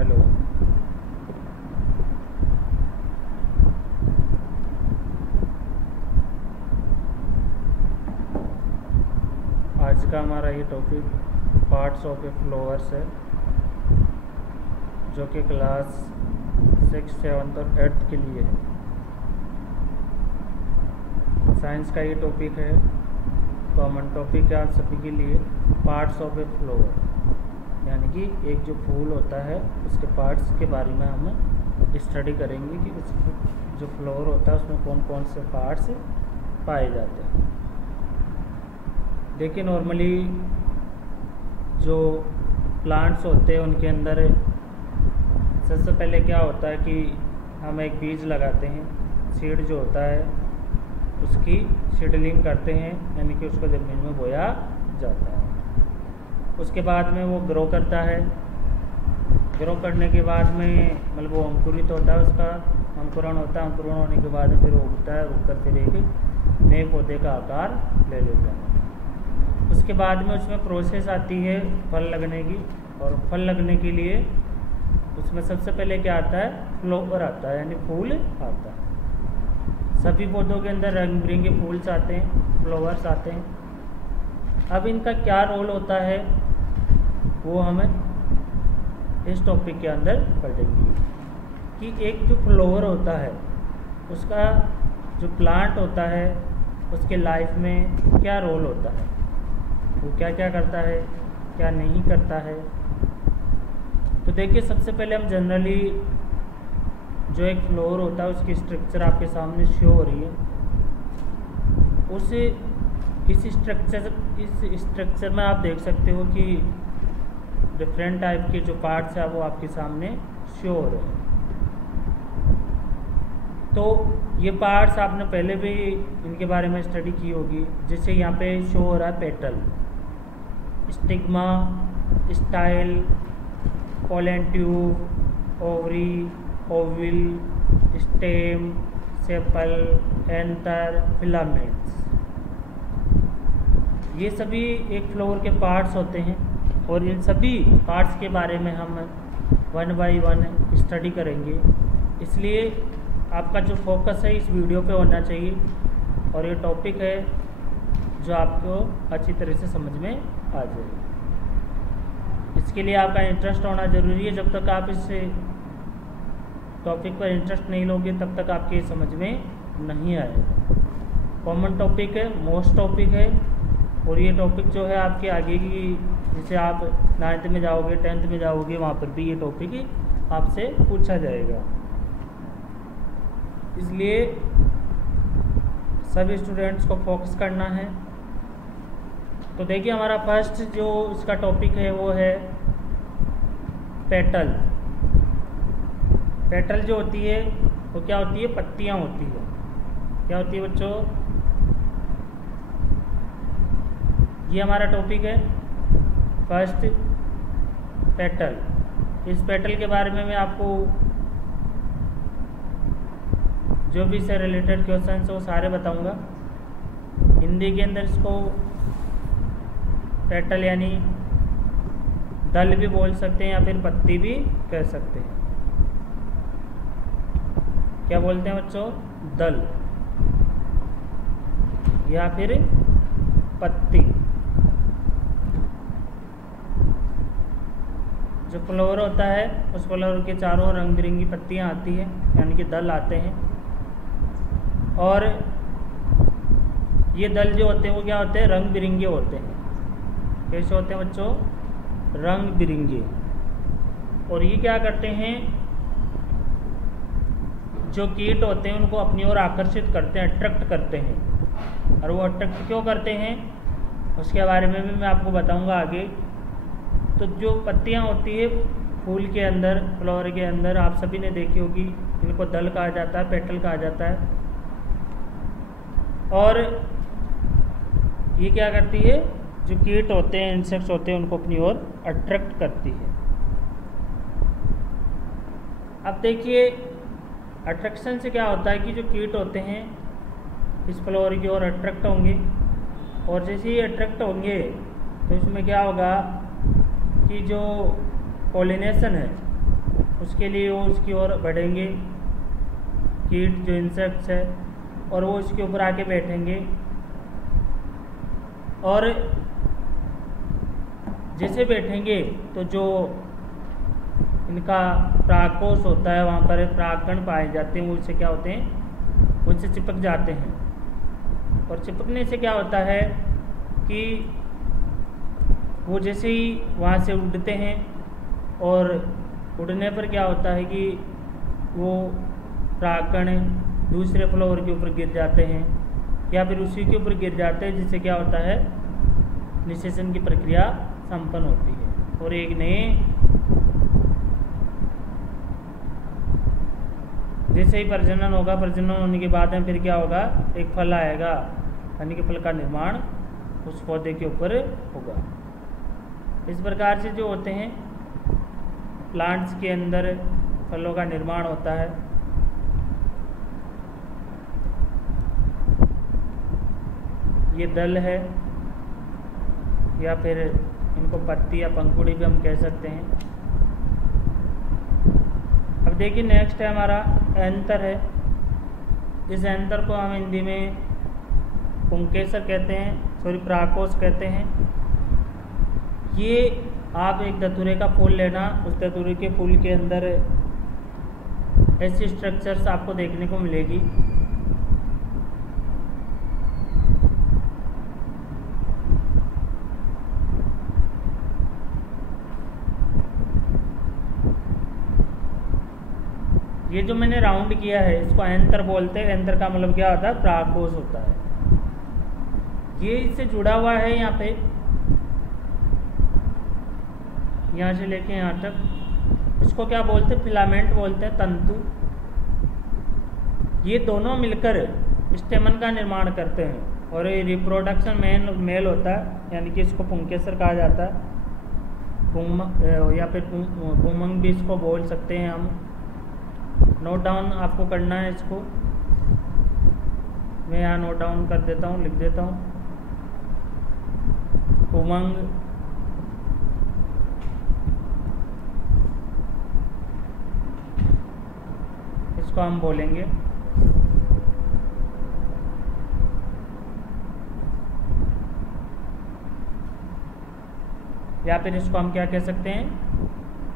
Hello. आज का हमारा ये topic parts of A flowers है, जो कि क्लास 6, 7 और 8 के लिए है। साइंस का ये टॉपिक है, कॉमन टॉपिक है आप सभी के लिए। पार्ट्स ऑफ ए फ्लावर, यानी कि एक जो फूल होता है उसके पार्ट्स के बारे में हम स्टडी करेंगे कि उस जो फ्लावर होता है उसमें कौन कौन से पार्ट्स पाए जाते हैं। देखिए, नॉर्मली जो प्लांट्स होते हैं उनके अंदर सबसे पहले क्या होता है कि हम एक बीज लगाते हैं, सीड जो होता है उसकी सीडलिंग करते हैं, यानी कि उसको ज़मीन में बोया जाता है। उसके बाद में वो ग्रो करता है। ग्रो करने के बाद में मतलब वो अंकुरित होता है, उसका अंकुरण होता है। अंकुरण होने के बाद में फिर वो उगता है, उगकर फिर एक नए पौधे का आकार ले लेता है। उसके बाद में उसमें प्रोसेस आती है फल लगने की, और फल लगने के लिए उसमें सबसे पहले क्या आता है, फ्लावर आता है, यानी फूल आता है। सभी पौधों के अंदर रंग बिरंगे फूल्स आते हैं, फ्लावर्स आते हैं। अब इनका क्या रोल होता है वो हमें इस टॉपिक के अंदर पढ़ेंगे कि एक जो फ्लावर होता है उसका जो प्लांट होता है उसके लाइफ में क्या रोल होता है, वो क्या क्या करता है, क्या नहीं करता है। तो देखिए, सबसे पहले हम जनरली जो एक फ्लावर होता है उसकी स्ट्रक्चर आपके सामने शो हो रही है। इस स्ट्रक्चर में आप देख सकते हो कि डिफरेंट टाइप के जो पार्ट्स हैं वो आपके सामने शो हो रहे हैं। तो ये पार्ट्स आपने पहले भी इनके बारे में स्टडी की होगी। जैसे यहाँ पे शो हो रहा है petal, stigma, style, pollen tube, ovary, ओविल, stem, sepal, anther, filaments. ये सभी एक फ्लावर के पार्ट्स होते हैं, और इन सभी पार्ट्स के बारे में हम 1 बाय 1 स्टडी करेंगे। इसलिए आपका जो फोकस है इस वीडियो पे होना चाहिए, और ये टॉपिक है जो आपको अच्छी तरह से समझ में आ जाए। इसके लिए आपका इंटरेस्ट होना ज़रूरी है। जब तक आप इस टॉपिक पर इंटरेस्ट नहीं लोगे तब तक आपके समझ में नहीं आएगा। कॉमन टॉपिक है, मोस्ट टॉपिक है, और ये टॉपिक जो है आपके आगे की, जैसे आप 9th में जाओगे, 10th में जाओगे, वहाँ पर भी ये टॉपिक आपसे पूछा जाएगा। इसलिए सभी स्टूडेंट्स को फोकस करना है। तो देखिए, हमारा फर्स्ट जो इसका टॉपिक है वो है पेटल। पेटल जो होती है वो क्या होती है, पत्तियाँ होती है। क्या होती है बच्चों, ये हमारा टॉपिक है फर्स्ट, पेटल। इस पेटल के बारे में मैं आपको जो भी इससे रिलेटेड क्वेश्चन है वो सारे बताऊंगा। हिंदी के अंदर इसको पेटल यानी दल भी बोल सकते हैं, या फिर पत्ती भी कह सकते हैं। क्या बोलते हैं बच्चों, दल या फिर पत्ती। जो फ्लावर होता है उस फ्लावर के चारों रंग बिरंगी पत्तियाँ आती हैं, यानी कि दल आते हैं। और ये दल जो होते हैं वो क्या होते हैं, रंग बिरंगे होते हैं। कैसे होते हैं बच्चों, रंग बिरंगे। और ये क्या करते हैं, जो कीट होते हैं उनको अपनी ओर आकर्षित करते हैं, अट्रैक्ट करते हैं। और वो अट्रैक्ट क्यों करते हैं उसके बारे में भी मैं आपको बताऊंगा आगे। तो जो पत्तियां होती है फूल के अंदर, फ्लावर के अंदर, आप सभी ने देखी होगी, इनको दल कहा जाता है, पेटल कहा जाता है। और ये क्या करती है, जो कीट होते हैं, इंसेक्ट्स होते हैं, उनको अपनी ओर अट्रैक्ट करती है। अब देखिए, अट्रैक्शन से क्या होता है कि जो कीट होते हैं इस फ्लावर की ओर अट्रैक्ट होंगे, और जैसे ही अट्रैक्ट होंगे तो इसमें क्या होगा कि जो पॉलिनेशन है उसके लिए वो उसकी ओर बढ़ेंगे, कीट जो इंसेक्ट्स है, और वो इसके ऊपर आके बैठेंगे। और जैसे बैठेंगे तो जो इनका परागकोश होता है, वहाँ पर परागकण पाए जाते हैं, वो इससे क्या होते हैं, उनसे चिपक जाते हैं। और चिपकने से क्या होता है कि वो जैसे ही वहाँ से उड़ते हैं, और उड़ने पर क्या होता है कि वो परागकण दूसरे फ्लोर के ऊपर गिर जाते हैं, या फिर उसी के ऊपर गिर जाते हैं, जिससे क्या होता है, निषेचन की प्रक्रिया संपन्न होती है। और एक नए जैसे ही प्रजनन होगा, प्रजनन होने के बाद में फिर क्या होगा, एक फल आएगा, यानी कि फल का निर्माण उस पौधे के ऊपर होगा। इस प्रकार से जो होते हैं प्लांट्स के अंदर फलों का निर्माण होता है। ये दल है, या फिर इनको पत्ती या पंखुड़ी भी हम कह सकते हैं। अब देखिए नेक्स्ट है हमारा एंतर है। इस एंतर को हम हिंदी में पुंकेसर कहते हैं, सॉरी परागकोश कहते हैं। ये आप एक धतूरे का फूल लेना, उस धतूरे के फूल के अंदर ऐसी स्ट्रक्चर्स आपको देखने को मिलेगी। ये जो मैंने राउंड किया है इसको एंतर बोलते हैं। एंतर का मतलब क्या होता है, परागकोश होता है। ये इससे जुड़ा हुआ है यहाँ पे, यहाँ से लेके यहाँ तक। इसको क्या बोलते हैं, फिलामेंट बोलते हैं, तंतु। ये दोनों मिलकर स्टेमन का निर्माण करते हैं, और ये रिप्रोडक्शन मेल होता है, यानी कि इसको पुंकेसर कहा जाता है, या फिर पुंमंग भी इसको बोल सकते हैं हम। नोट डाउन आपको करना है इसको, मैं यहाँ नोट डाउन कर देता हूँ, लिख देता हूँ। पुंमंग, इसको हम बोलेंगे। या फिर इसको हम क्या कह सकते हैं,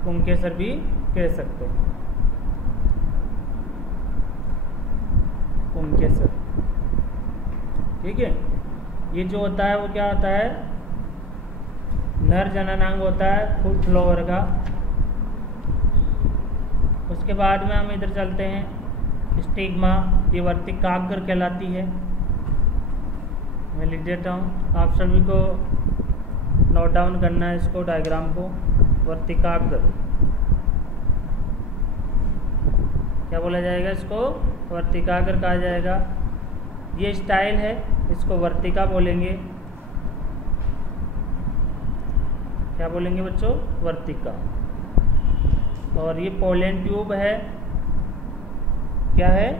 पुंकेसर भी कह सकते हैं, पुंकेसर। ठीक है। ये जो होता है वो क्या होता है, नर जननांग होता है फुल फ्लावर का। उसके बाद में हम इधर चलते हैं, स्टिग्मा, ये वर्तिकाग्र कहलाती है। मैं लिख देता हूँ, आप सभी को नोट डाउन करना है इसको, डायग्राम को। वर्तिकाग्र क्या बोला जाएगा, इसको वर्तिकाग्र कहा जाएगा। ये स्टाइल है, इसको वर्तिका बोलेंगे। क्या बोलेंगे बच्चों, वर्तिका। और ये पोलन ट्यूब है, क्या है,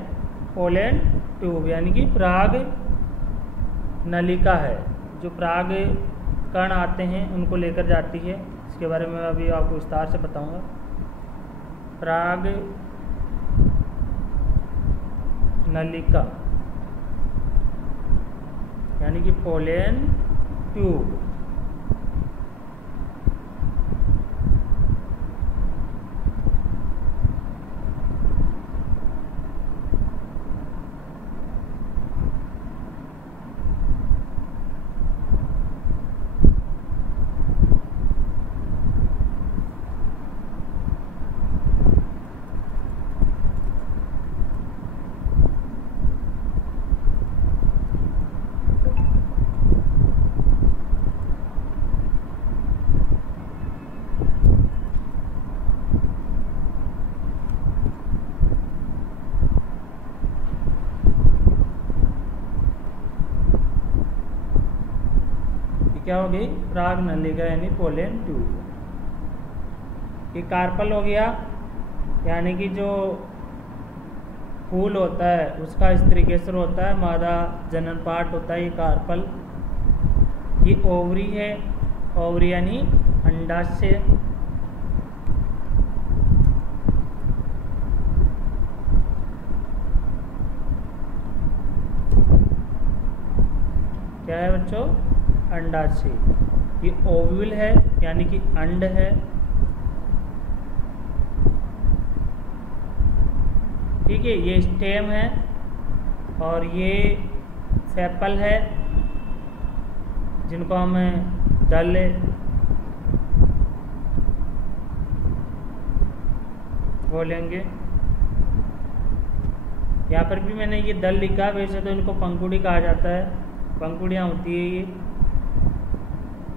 पोलन ट्यूब, यानी कि पराग नलिका है, जो पराग कण आते हैं उनको लेकर जाती है। इसके बारे में अभी आपको विस्तार से बताऊंगा। पराग नलिका यानी कि पोलन ट्यूब। क्या हो गई, पराग नलिका यानी पोलन ट्यूब। ये कार्पल हो गया, यानी कि जो फूल होता है उसका स्त्रीकेसर होता है, मादा जनन पार्ट होता है ये कार्पल। ये ओवरी है, ओवरी यानी अंडाशय। बच्चों? अंडाशय। ये ओव्यूल है यानी कि अंड है। ठीक है, ये स्टेम है और ये सेपल है जिनको हम दल बोलेंगे। यहाँ पर भी मैंने ये दल लिखा, वैसे तो इनको पंखुड़ी कहा जाता है, पंखुड़ियाँ होती है ये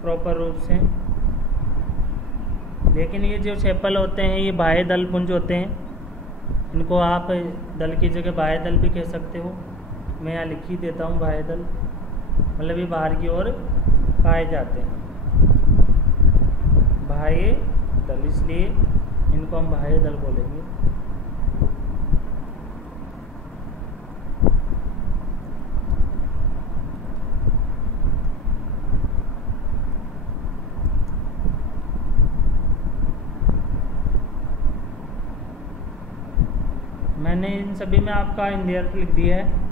प्रॉपर रूप से। लेकिन ये जो सेपल होते हैं ये बाह्य दल पुंज होते हैं, इनको आप दल की जगह बाह्य दल भी कह सकते हो। मैं यहाँ लिख ही देता हूँ बाह्य दल, मतलब ये बाहर की ओर पाए जाते हैं बाह्य दल, इसलिए इनको हम बाह्य दल बोलेंगे। मैंने इन सभी में आपका इंडिया लिख दिया है।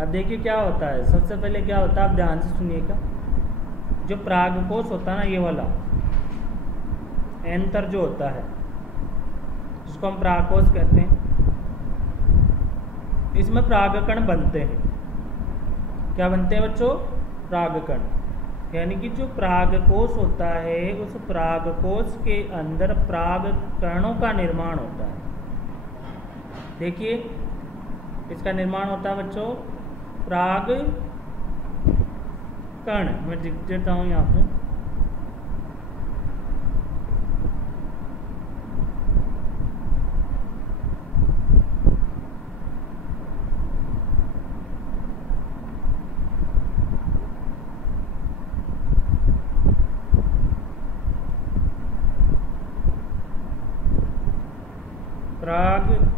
अब देखिए क्या होता है। सबसे पहले क्या होता है, आप ध्यान से सुनिएगा। जो परागकोश होता है ना, ये वाला एंतर जो होता है, जिसको हम परागकोश कहते हैं, इसमें परागकण बनते हैं। क्या बनते हैं बच्चों? परागकण। यानी कि जो परागकोश होता है, उस परागकोश के अंदर परागकणों का निर्माण होता है। देखिए इसका निर्माण होता है बच्चों परागकण। मैं लिख देता हूँ यहाँ पे। परागकण।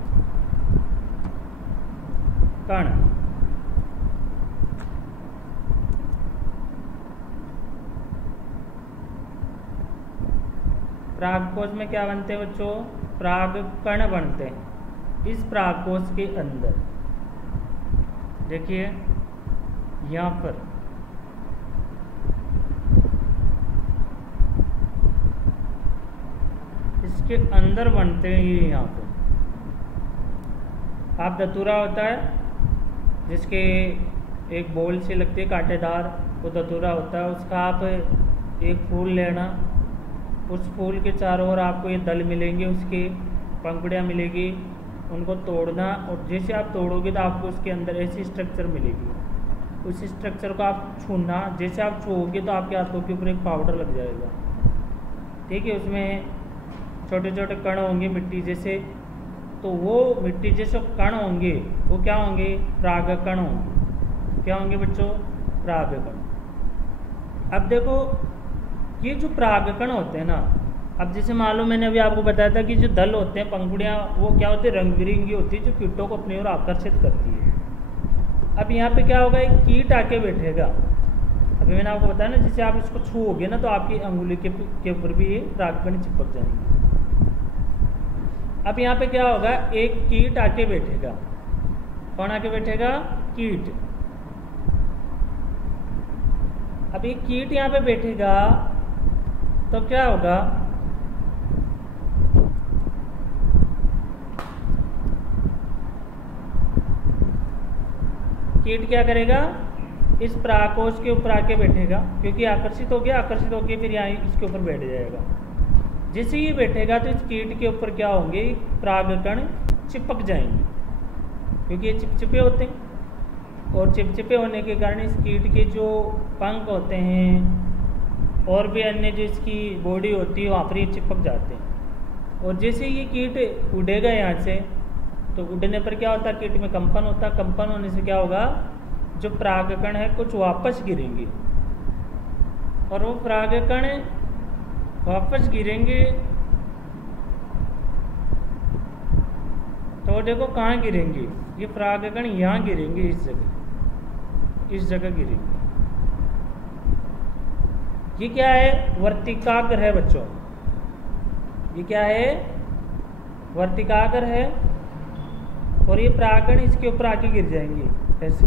परागकोश में क्या बनते हैं बच्चों? परागकण बनते हैं इस परागकोश के अंदर। देखिए यहाँ पर इसके अंदर बनते हैं ये। यहाँ पर आप धतूरा होता है जिसके एक बोल से लगती है कांटेदार, वो धतूरा होता है। उसका आप एक फूल लेना, उस फूल के चारों ओर आपको ये दल मिलेंगे, उसके पंखुड़ियाँ मिलेगी, उनको तोड़ना। और जैसे आप तोड़ोगे तो आपको उसके अंदर ऐसी स्ट्रक्चर मिलेगी। उस स्ट्रक्चर को आप छूना, जैसे आप छूओगे तो आपके हाथों के ऊपर एक पाउडर लग जाएगा। ठीक है, उसमें छोटे छोटे कण होंगे मिट्टी जैसे, तो वो मिट्टी जैसे कण होंगे वो क्या होंगे? परागकण होंगे। क्या होंगे बच्चों? परागकण। अब देखो ये जो परागकण होते हैं ना, अब जैसे मालूम मैंने अभी आपको बताया था कि जो दल होते हैं, पंखुड़ियाँ, वो क्या होती है? रंग बिरंगी होती है, जो कीटों को अपनी ओर आकर्षित करती है। अब यहाँ पे क्या होगा? एक कीट आके बैठेगा। अभी मैंने आपको बताया ना, जैसे आप इसको छूओगे ना तो आपकी अंगुली के ऊपर भी ये परागकण चिपक जाएंगे। अब यहाँ पे क्या होगा? एक कीट आके बैठेगा। कौन आके बैठेगा? कीट। अब एक कीट यहाँ पे बैठेगा तो क्या होगा? कीट क्या करेगा? इस परागकोश के ऊपर आके बैठेगा, क्योंकि आकर्षित हो गया, आकर्षित होकर फिर यहाँ इसके ऊपर बैठ जाएगा। जैसे ये बैठेगा तो इस कीट के ऊपर क्या होंगे? परागकण चिपक जाएंगे, क्योंकि ये चिपचिपे होते हैं। और चिपचिपे होने के कारण इस कीट के जो पंख होते हैं और भी अन्य जो इसकी बॉडी होती है वहाँ पर ये चिपक जाते हैं। और जैसे ये कीट उड़ेगा यहाँ से, तो उड़ने पर क्या होता है? कीट में कंपन होता है। कंपन होने से क्या होगा? जो परागकण है कुछ वापस गिरेंगे, और वो परागकण वापस गिरेंगे तो देखो कहाँ गिरेंगे? ये परागकण यहाँ गिरेंगे, इस जगह गिरेंगे। ये क्या है? वर्तिकाग्र है बच्चों। ये क्या है? वर्तिकाग्र है। और ये परागकण इसके ऊपर आके गिर जाएंगे ऐसे।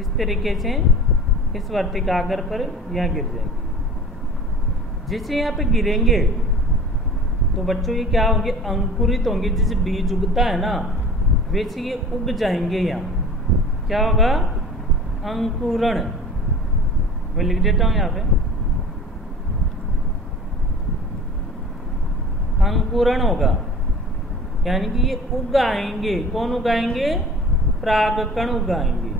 इस तरीके से इस वर्तिकाग्र पर यहाँ गिर जाएंगे। जैसे यहाँ पे गिरेंगे तो बच्चों ये क्या होंगे, अंकुरित होंगे। जैसे बीज उगता है ना, वैसे ये उग जाएंगे। यहाँ क्या होगा, अंकुरण। मैं लिख देता हूँ यहाँ पे, अंकुरण होगा, यानी कि ये उगाएंगे। कौन उगाएंगे, परागकण उगाएंगे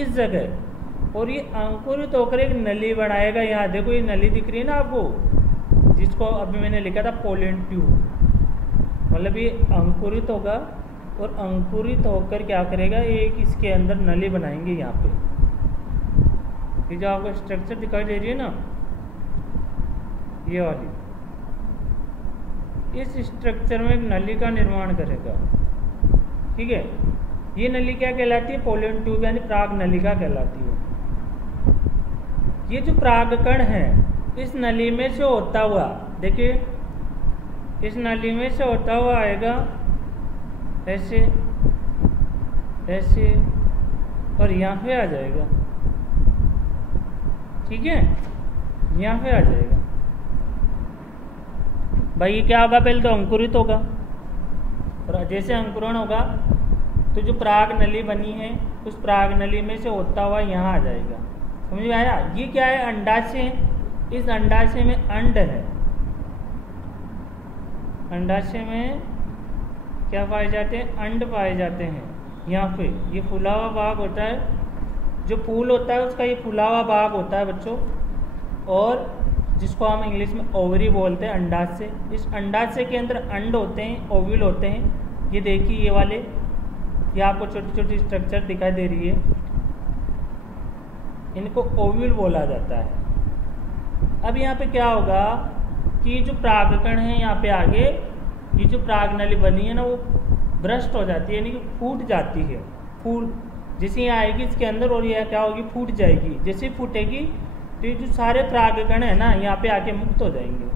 इस जगह। और ये अंकुरित होकर एक नली बनाएगा। यहाँ देखो ये नली दिख रही है ना आपको, जिसको अभी मैंने लिखा था पोलन ट्यूब। मतलब ये अंकुरित होगा और अंकुरित होकर क्या करेगा, एक इसके अंदर नली बनाएंगे। यहाँ पे ये जो आपको स्ट्रक्चर दिखाई दे रही है ना, ये वाली, इस स्ट्रक्चर में एक नली का निर्माण करेगा। ठीक है, ये नली क्या कहलाती है, पोलन ट्यूब यानी पराग नलिका कहलाती है। ये जो परागकण है इस नली में से होता हुआ, देखिए इस नली में से होता हुआ आएगा ऐसे ऐसे और यहाँ पे आ जाएगा। ठीक है, यहाँ पे आ जाएगा। भाई ये क्या होगा, पहले तो अंकुरित होगा, और जैसे अंकुरण होगा तो जो पराग नली बनी है उस पराग नली में से होता हुआ यहाँ आ जाएगा। समझ में आया। ये क्या है, अंडाशय। इस अंडाशय में अंड है। अंडाशय में क्या पाए जाते हैं, अंड पाए जाते हैं। यहाँ पे ये फूला हुआ भाग होता है, जो फूल होता है उसका ये फूला हुआ भाग होता है बच्चों, और जिसको हम इंग्लिश में ओवरी बोलते हैं, अंडाशय। इस अंडाशय के अंदर अंड होते हैं, ओव्यूल होते हैं। ये देखिए ये वाले, ये आपको छोटी छोटी स्ट्रक्चर दिखाई दे रही है, इनको ओव्यूल बोला जाता है। अब यहाँ पे क्या होगा कि जो परागकण है यहाँ पे आगे, ये जो पराग नली बनी है ना वो भ्रष्ट हो जाती है, यानी कि फूट जाती है। फूल जैसे यहाँ आएगी इसके अंदर और यह क्या होगी, फूट जाएगी। जैसे फूटेगी तो ये जो सारे परागकण है ना यहाँ पे आके मुक्त हो जाएंगे।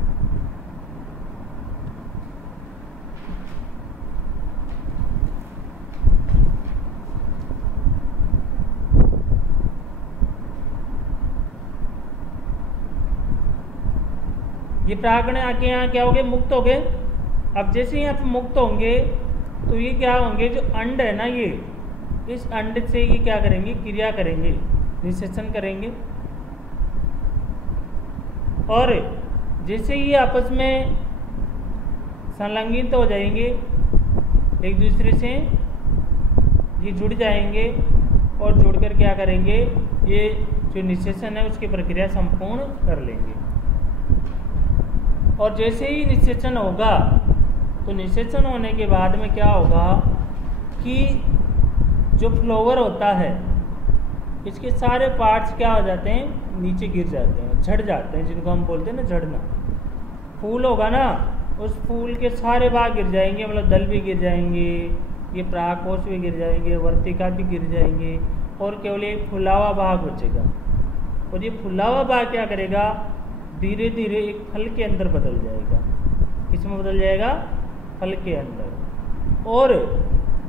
ये परागकण आके यहाँ क्या हो गए, मुक्त हो गए। अब जैसे यहाँ पे मुक्त होंगे तो ये क्या होंगे, जो अंड है ना ये, इस अंड से ये क्या करेंगे, क्रिया करेंगे, निषेचन करेंगे। और जैसे ये आपस में संलग्नित हो जाएंगे, एक दूसरे से ये जुड़ जाएंगे और जुड़कर क्या करेंगे, ये जो निषेचन है उसकी प्रक्रिया संपूर्ण कर लेंगे। और जैसे ही निषेचन होगा तो निषेचन होने के बाद में क्या होगा कि जो फ्लावर होता है इसके सारे पार्ट्स क्या हो जाते हैं, नीचे गिर जाते हैं, झड़ जाते हैं, जिनको हम बोलते हैं ना झड़ना। फूल होगा ना, उस फूल के सारे भाग गिर जाएंगे, मतलब दल भी गिर जाएंगे, ये परागकोश भी गिर जाएंगे, वर्तिका भी गिर जाएंगे, और केवल एक फुला हुआ भाग बचेगा। और ये फुला हुआ भाग क्या करेगा, धीरे धीरे एक फल के अंदर बदल जाएगा। किसमें बदल जाएगा, फल के अंदर। और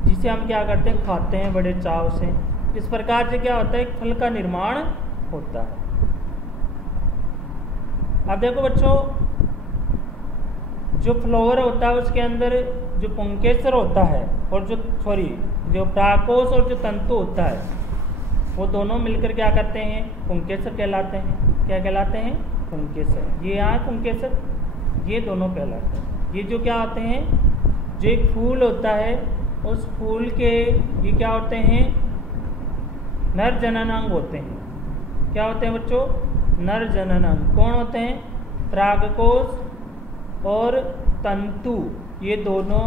जिसे हम क्या करते हैं, खाते हैं बड़े चाव से। इस प्रकार से क्या होता है, एक फल का निर्माण होता है। अब देखो बच्चों, जो फ्लावर होता है उसके अंदर जो पुंकेसर होता है और जो जो परागकोश और जो तंतु होता है वो दोनों मिलकर क्या करते हैं, पुंकेसर कहलाते हैं। क्या कहलाते हैं, पुंकेसर। ये यहाँ पुंकेसर, ये दोनों कहलाते हैं। ये जो क्या होते हैं, जो एक फूल होता है उस फूल के ये क्या होते हैं, नर जननांग होते हैं। क्या होते हैं बच्चों, नर जननांग। कौन होते हैं, परागकोश और तंतु, ये दोनों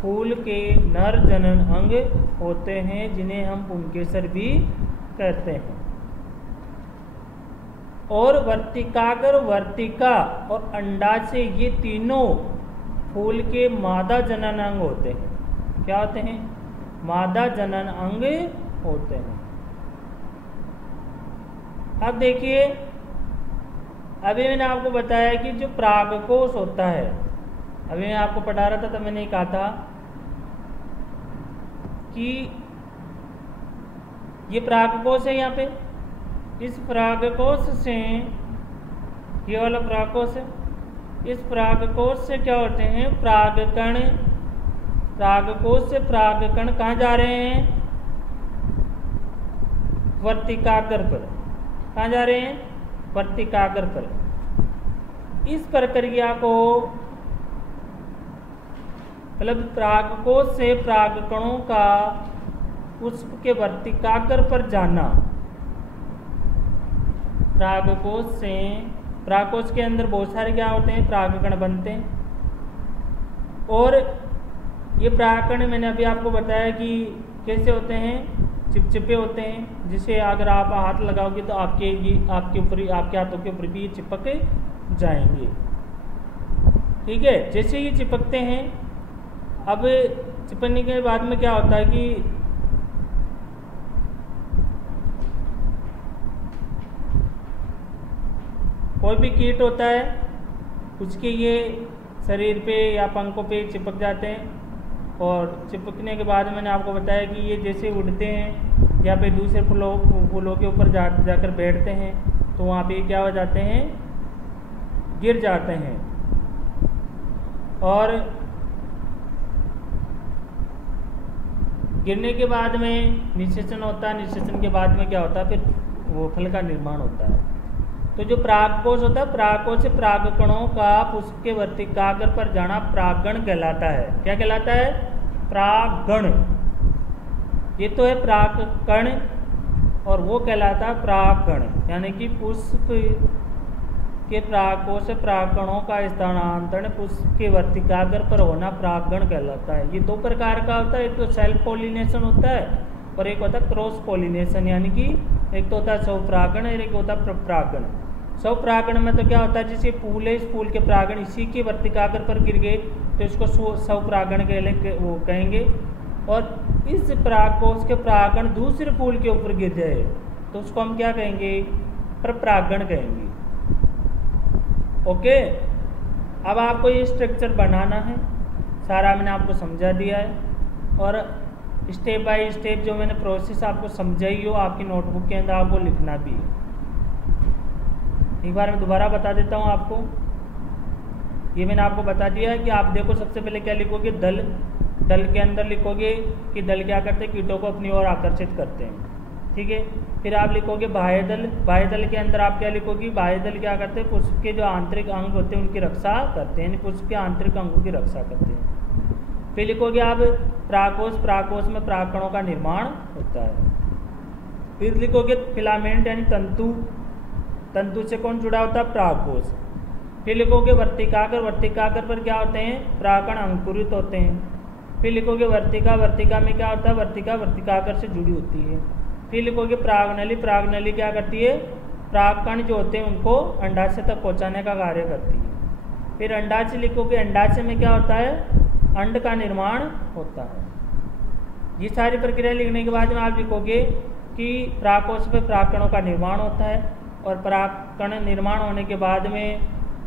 फूल के नर जनन अंग होते हैं, जिन्हें हम पुंकेसर भी कहते हैं। और वर्तिकाग्र, वर्तिका और अंडाशय, ये तीनों फूल के मादा जनन अंग होते हैं। क्या होते हैं, मादा जनन अंग होते हैं। अब देखिए, अभी मैंने आपको बताया कि जो परागकोश होता है, अभी मैं आपको पढ़ा रहा था तो मैंने कहा था कि ये परागकोश है यहाँ पे। इस परागकोश से, ये वाला परागकोश है, इस परागकोश से क्या होते हैं, परागकण, परागकोश से परागकण कहाँ जा रहे हैं, वर्तिकाग्र पर। कहाँ जा रहे हैं, वर्तिकाग्र पर। इस प्रक्रिया को, मतलब परागकोश से परागकणों का पुष्प के वर्तिकाग्र पर जाना, परागकोश से, परागकोश के अंदर बहुत सारे क्या होते हैं, परागकण बनते हैं। और ये परागकण मैंने अभी आपको बताया कि कैसे होते हैं, चिपचिपे होते हैं, जिसे अगर आप हाथ लगाओगे तो आपके ऊपर, आपके हाथों के ऊपर भी ये चिपक जाएंगे। ठीक है, जैसे ये चिपकते हैं, अब चिपकने के बाद में क्या होता है कि कोई भी कीट होता है, उसके ये शरीर पे या पंखों पे चिपक जाते हैं, और चिपकने के बाद मैंने आपको बताया कि ये जैसे उड़ते हैं या पे दूसरे फूलों के ऊपर जाकर बैठते हैं, तो वहाँ पे क्या हो जाते हैं, गिर जाते हैं। और गिरने के बाद में निषेचन होता है, निषेचन के बाद में क्या होता है, फिर वो फल का निर्माण होता है। तो जो परागकोश होता है, परागकोश से परागकणों का पुष्प के वर्तिकाग्र पर जाना परागण कहलाता है। क्या कहलाता है, परागण। ये तो है परागकण, और वो कहलाता है परागण, यानी कि पुष्प के परागकोश से परागकणों का स्थानांतरण पुष्प के वर्तिकाग्र पर होना परागण कहलाता है। ये दो प्रकार का होता है, एक तो सेल्फ पोलिनेशन होता है और एक होता है क्रॉस पोलिनेशन, यानी कि एक तो होता है स्वपरागण और एक होता है प्रपरागण। स्वपरागण में तो क्या होता है, जैसे फूल है, इस फूल के परागण इसी के वर्तिकाग्र पर गिर गए तो इसको स्वपरागण वो कहेंगे। और इस परागकोश के परागण दूसरे फूल के ऊपर गिर जाए तो उसको हम क्या कहेंगे, प्रपरागण कहेंगे। ओके, अब आपको ये स्ट्रक्चर बनाना है, सारा मैंने आपको समझा दिया है, और स्टेप बाय स्टेप जो मैंने प्रोसेस आपको समझाई हो, आपकी नोटबुक के अंदर आपको लिखना भी है। एक बार मैं दोबारा बता देता हूँ आपको। ये मैंने आपको बता दिया है कि आप देखो, सबसे पहले क्या लिखोगे, दल। दल के अंदर लिखोगे कि दल क्या करते हैं, कीटों को अपनी ओर आकर्षित करते हैं। ठीक है, फिर आप लिखोगे बाह्य दल। बाह्य दल के अंदर आप क्या लिखोगे, बाह्य दल क्या करते हैं, पुष्प के जो आंतरिक अंग होते हैं उनकी रक्षा करते हैं, यानी पुष्प के आंतरिक अंगों की रक्षा करते हैं। फिर लिखोगे आप परागकोश। परागकोश में परागकणों का निर्माण होता है। फिर लिखोगे फिलामेंट, यानी तंतु। तंतु से कौन जुड़ा होता है, परागकोश। फिर लिखोगे वर्तिकाग्र। वर्तिकाग्र पर क्या होते हैं, परागकण अंकुरित होते हैं। फिर लिखोगे वर्तिका। वर्तिका में क्या होता है, वर्तिका वर्तिकाग्र से जुड़ी होती है। फिर लिखोगे परागनली। परागनली क्या करती है, परागकण जो होते हैं उनको अंडाशय तक पहुंचाने का कार्य करती है। फिर अंडाशय लिखोगे। अंडाशय में क्या होता है, अंड का निर्माण होता है। ये सारी प्रक्रिया लिखने के बाद में आप लिखोगे कि परागकोश में परागकणों का निर्माण होता है, और परागकण निर्माण होने के बाद में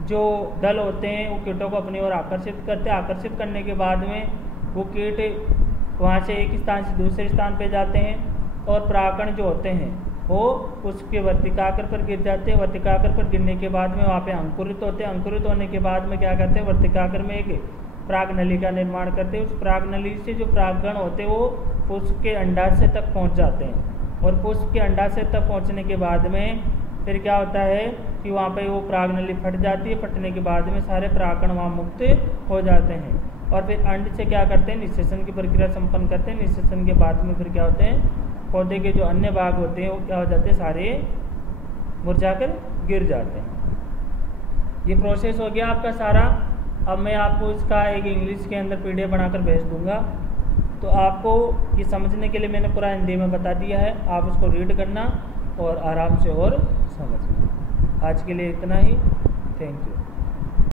जो दल होते हैं वो कीटों को अपनी ओर आकर्षित करते हैं। आकर्षित करने के बाद में वो कीट वहाँ से एक स्थान से दूसरे स्थान पे जाते हैं, और परागकण जो होते हैं वो उसके वर्तिकाग्र पर गिर जाते हैं। वर्तिकाग्र पर गिरने के बाद में वहाँ पे अंकुरित होते हैं। अंकुरित होने के बाद में क्या करते हैं, वर्तिकाग्र में एक परागनली का निर्माण करते हैं। उस परागनली से जो परागकण होते हैं वो पुष्प के अंडाशय तक पहुँच जाते हैं, और पुष्प के अंडाशय तक पहुँचने के बाद में फिर क्या होता है कि वहाँ पे वो परागनली फट जाती है। फटने के बाद में सारे परागकण वहाँ मुक्त हो जाते हैं, और फिर अंड से क्या करते हैं, निषेचन की प्रक्रिया संपन्न करते हैं। निषेचन के बाद में फिर क्या होते हैं, पौधे के जो अन्य भाग होते हैं वो क्या हो जाते हैं, सारे मुरझाकर गिर जाते हैं। ये प्रोसेस हो गया आपका सारा। अब मैं आपको इसका एक इंग्लिश के अंदर PDF बनाकर भेज दूंगा, तो आपको ये समझने के लिए मैंने पूरा हिंदी में बता दिया है। आप उसको रीड करना और आराम से और समझना। आज के लिए इतना ही। Thank you.